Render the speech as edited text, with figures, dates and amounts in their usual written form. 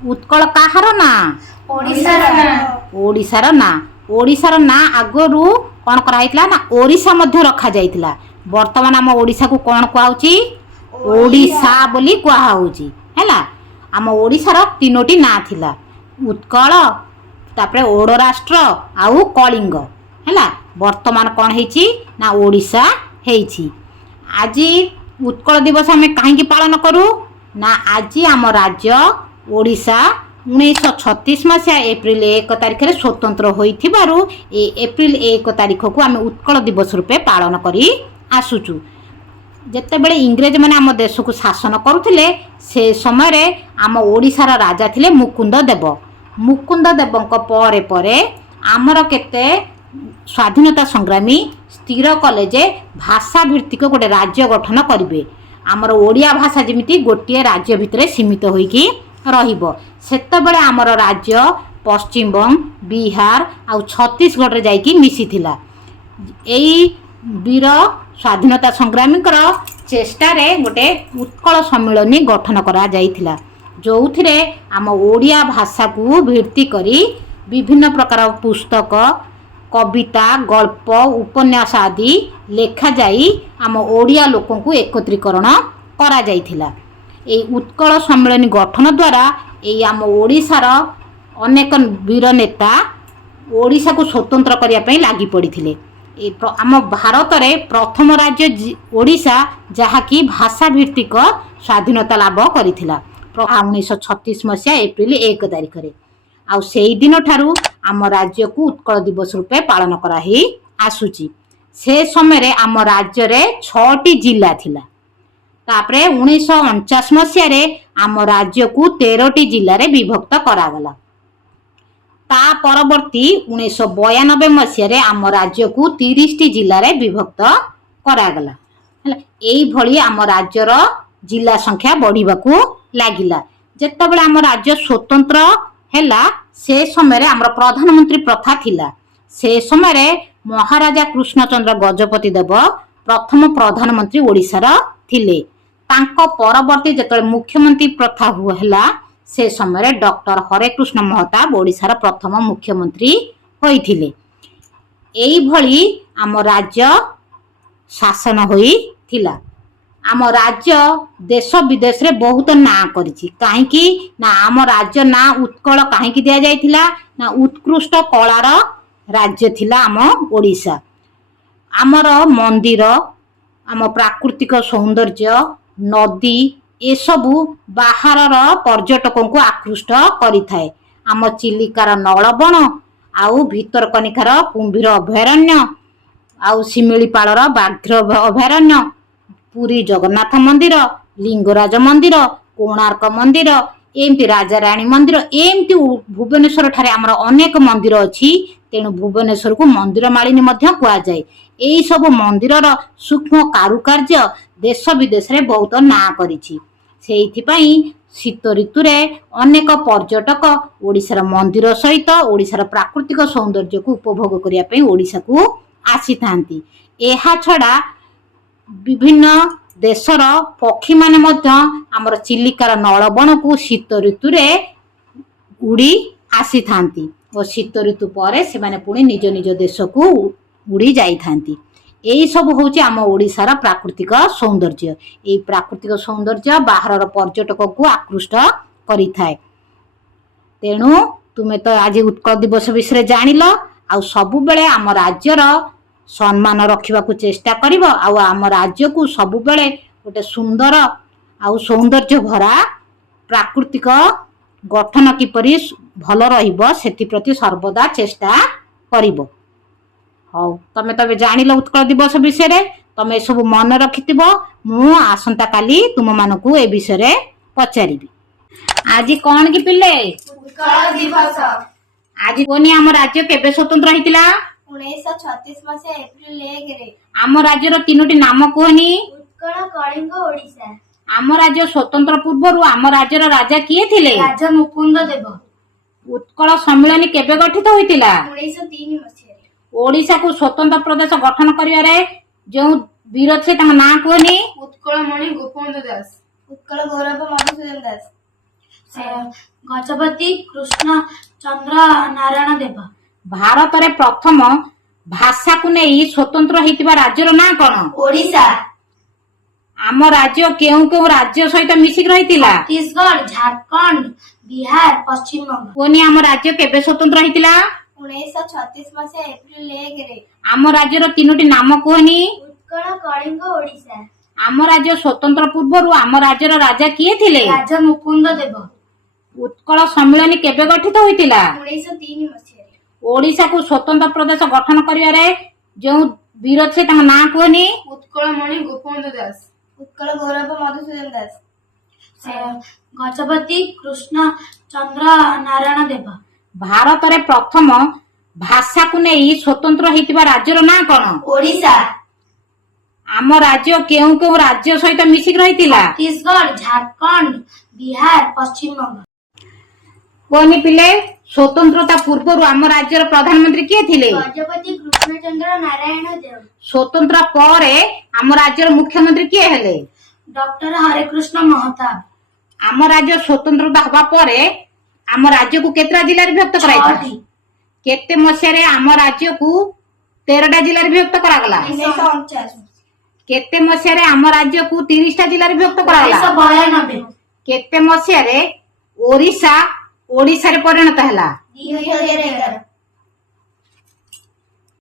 उत्कल कहार ना ओडिशार ना ओडिशार ना आगरू कौन कराइतला ना ओडिशा मध्य रखा जाइतला। वर्तमान आम ओडिशा को कौन कुआउची ओडिशा बोली कुआउची हैला। आम ओडिशार तीनोटी ना थिला उत्कल तापरे ओड राष्ट्र आउ कलिंग हैला। वर्तमान कौन हेची ना ओडिशा हेची। आज उत्कल दिवस आम कहीं पालन करूँ ना आज आम राज्य ओडिशा 1936 मसीहा एप्रिल 1 तारिख में स्वतंत्र होइथिबारु एप्रिल 1 तारिख को आम उत्कल दिवस रूपे पालन करी आसुचु। जेतेबेले इंग्रेज मैंने आम देश को शासन करुथिले से समय रे आम ओडिशार राजा थिले मुकुंद देव। मुकुंद देवंक परे परे आमर केते स्वाधीनता संग्रामी स्थिर कले जे भाषा भित्तिक गोटे राज्य गठन करिवे। आमर ओडिया भाषा जमिति गोटे राज्य भितरे सीमित होइकी रहिबो। सेतेबेले आमर राज्य पश्चिम बंग बिहार आउ छत्तीसगढ़ रे जाइकी मिसिथिला। एई वीर स्वाधीनता संग्रामी चेष्टा रे गोटे उत्कल सम्मेलनी गठन करा जाइथिला जोथिरे आम ओडिया भाषा को भित्ति करी विभिन्न प्रकार पुस्तक कविता गल्प उपन्यास आदि लेखा जाई आम ओडिया लोकों को एकत्रीकरण करा जाइथिला। ए उत्कल सम्मेलनी गठन द्वारा ए आम ओडिशार अनेक वीर नेता ओडिशा को स्वतंत्र करिया पई लागी पड़िथिले। आम भारत रे प्रथम राज्य ओडिशा जहाँकि भाषा भित्तिक स्वाधीनता लाभ करिथिला 1936 मसीहा एप्रिल 1 तारिख रे। आउ सेई दिन ठारू आम राज्य को उत्कल दिवस रूपे पालन करा ही आसुची। से समय रे आम राज्य रे 6टी जिला थिला। तापरे 1949 मसीहा रे आम राज्य को 13टी जिल्ला रे विभक्त करागला। ता परवर्ती 1992 मसीहा रे आम राज्य को 30टी जिल्ला रे विभक्त करागला। एई भली आम राज्यर जिला संख्या बढ़िबाकू लागिला। जेतेबेले आम राज्य स्वतंत्र हैला से समय रे आमर प्रधानमंत्री प्रथा थिला। से समय रे महाराजा कृष्णचंद्र गजपति देव प्रथम प्रधानमंत्री ओडिशार थिले। तांको परवर्ती जेतेबेले मुख्यमंत्री प्रथा हुआ से समय रे डॉक्टर हरेकृष्ण महताब ओडिशार प्रथम मुख्यमंत्री होइथिले। एई भली आम राज्य शासन होई थिला। आम राज्य देश विदेश रे बहुत ना करिछि काहेकि ना आम राज्य ना उत्कल काहेकि दिया जाइथिला ना उत्कृष्ट कलार राज्य थिला आम ओडिशा। आमर मंदिर आम प्राकृतिक सौंदर्य नदी ए सबु बाहरर पर्यटकों को आकृष्ट करिथाए। आम चिलिकार नलबण आउ भितरकनिकार कुंभीर अभयारण्य आउ शिमिलीपालर बाघ्र अभयारण्य पुरी जगन्नाथ मंदिर लिंगराज मंदिर कोणार्क मंदिर एमती राजा रानी मंदिर एमती भुवनेश्वर ठारे आमर अनेक मंदिर अछि। तेणु भुवनेश्वर को मंदिर मालिनी मध्य कुआ जाए। एई सब मंदिरर सूक्ष्म कारुकार्य देश विदेश रे बहुत ना करिछि। सेइथिपई शीत ऋतु रे अनेक पर्यटक ओडिशार मंदिर सहित ओडिशार प्राकृतिक सौंदर्य को उपभोग करिया पई ओडिशा को आसी थांती। एहा छडा विभिन्न देशर पक्षी माने मध्य आमर चिलिकार नलबण को शीत ऋतु रे उड़ी आसी थांती और शीत ऋतु परे से माने पुणी निज निज देश को उड़ी जाई थांती। एई सब होची आम ओडिशार प्राकृतिक सौंदर्य। एई प्राकृतिक सौंदर्य बाहरर पर्यटक को आकृष्ट करिथाए। तेणु तुमे तो आज उत्कल दिवस विषय जानिल आ सबु बेले आम राज्यर सम्मान रखिबा को चेष्टा करिवो आ आम राज्य को सबु बेले गोटे सुंदर आ सौंदर्य भरा प्राकृतिक गठन किपरि भल रहिबो सेति प्रति सर्वदा चेष्टा करिवो। हौ तमे तबे जानिल उत्कल दिवस विषय तमे सब मन रखिथिबो। मु आसंता काली तुम मानकू ए विषय पचारिबी। आज कोन की पिले उत्कल दिवस आज कोनी आम राज्य केबे स्वतंत्र हितिला 1936 मसीहा एप्रिल 1 रे। आम राज्यर तीनोटी नाम कोनी उत्कल कलिंग ओडिशा। आम राज्य स्वतंत्र पूर्व आम राज्यर राजा किए थिले राजा मुकुंद देव। उत्कल सम्मेलन केबे गठित होइतिला 1903 मसीहा रे। ओडिशा को स्वतंत्र प्रदेश गठन करिवारे जो वीर थे तांका नाम कोनी उत्कल मणि गोपबंधु दास उत्कल गौरव मधुसूदन दास ଗଜପତି କୃଷ୍ଣ ଚନ୍ଦ୍ର ନାରାୟଣ ଦେବ। ଭାରତରେ ପ୍ରଥମ ଭାଷାକୁ ନେଇ ସ୍ୱତନ୍ତ୍ର ହେଇଥିବା ରାଜ୍ୟର ନାଁ କଣ? ଓଡ଼ିଶା। ଆମ ରାଜ୍ୟ କେଉଁ କେଉଁ ରାଜ୍ୟ ସହିତ ମିଶିକି ରହିଥିଲା? ଛତିଶଗଡ଼, ଝାଡ଼ଖଣ୍ଡ, ବିହାର, ପଶ୍ଚିମବଙ୍ଗ। କୁହନି ଆମ ରାଜ୍ୟ କେବେ ସ୍ୱତନ୍ତ୍ର ହେଇଥିଲା? 1936 ମସିହା ଏପ୍ରିଲ 1 ରେ। ଆମ ରାଜ୍ୟର ତିନୋଟି ନାମ କୁହନି? ଉତ୍କଳ, କଳିଙ୍ଗ, ଓଡ଼ିଶା। ଆମ ରାଜ୍ୟ ସ୍ୱତନ୍ତ୍ର ପୂର୍ବରୁ ଆମ ରାଜ୍ୟର ରାଜା କିଏ ଥିଲେ? ରାଜା ମୁକୁନ୍ଦ ଦେବ। ଉତ୍କଳ ସମ୍ମିଳନୀ କେବେ ଗଠିତ ହୋଇଥିଲା? 1903 ମସିହାରେ। ଓଡ଼ିଶାକୁ ସ୍ୱତନ୍ତ୍ର ପ୍ରଦେଶ ଗଠନ କରିବାରେ ଯେଉଁ ବୀର ଥିଲେ ତାଙ୍କ ନାଁ କୁହନି? ଉତ୍କଳମଣି ଗୋପବନ୍ଧୁ ଦାସ। ଉତ୍କଳ ଗୌରବ ମଧୁସୂଦନ ଦାସ। ଗଜପତି କୃଷ୍ଣ ଚନ୍ଦ୍ର ନାରାୟଣ ଦେବ। ଭାରତରେ ପ୍ରଥମ ଭାଷାକୁ ନେଇ ସ୍ୱତନ୍ତ୍ର ହେଇଥିବା ରାଜ୍ୟର ନାଁ କଣ? ଓଡ଼ିଶା। ଆମ ରାଜ୍ୟ କେଉଁ କେଉଁ ରାଜ୍ୟ ସହିତ ମିଶିକି ରହିଥିଲା? ଛତିଶଗଡ଼, ଝାଡ଼ଖଣ୍ଡ, ବିହାର, ପଶ୍ଚିମବଙ୍ଗ। କୁହନି ପିଲେ, ସ୍ୱତନ୍ତ୍ରତା ପୂର୍ବରୁ ଆମ ରାଜ୍ୟର ପ୍ରଧାନମନ୍ତ୍ରୀ କିଏ ଥିଲେ? ଗଜପତି କୃଷ୍ଣଚନ୍ଦ୍ର ନାରାୟଣ ଦେବ। ସ୍ୱତନ୍ତ୍ର ପରେ ଆମ ରାଜ୍ୟର ମୁଖ୍ୟମନ୍ତ୍ରୀ କିଏ ହେଲେ? ଡକ୍ଟର ହରେକୃଷ୍ଣ ମହତାବ। ଆମ ରାଜ୍ୟ ସ୍ୱତନ୍ତ୍ରତା ହବା ପରେ ଆମ ରାଜ୍ୟକୁ କେତେଟା ଜିଲ୍ଲାରେ ବିଭକ୍ତ କରାଯାଇଥିଲା? 6ଟି। କେତେ ମସିହାରେ ଆମ ରାଜ୍ୟକୁ 13ଟା ଜିଲ୍ଲାରେ ବିଭକ୍ତ କରାଗଲା? 1949। କେତେ ମସିହାରେ ଆମ ରାଜ୍ୟକୁ 30ଟା ଜିଲ୍ଲାରେ ବିଭକ୍ତ କରାଗଲା? 1992। କେତେ ମସିହାରେ ଓଡିଶାରେ ପରିଣତ ହେଲା? 2011।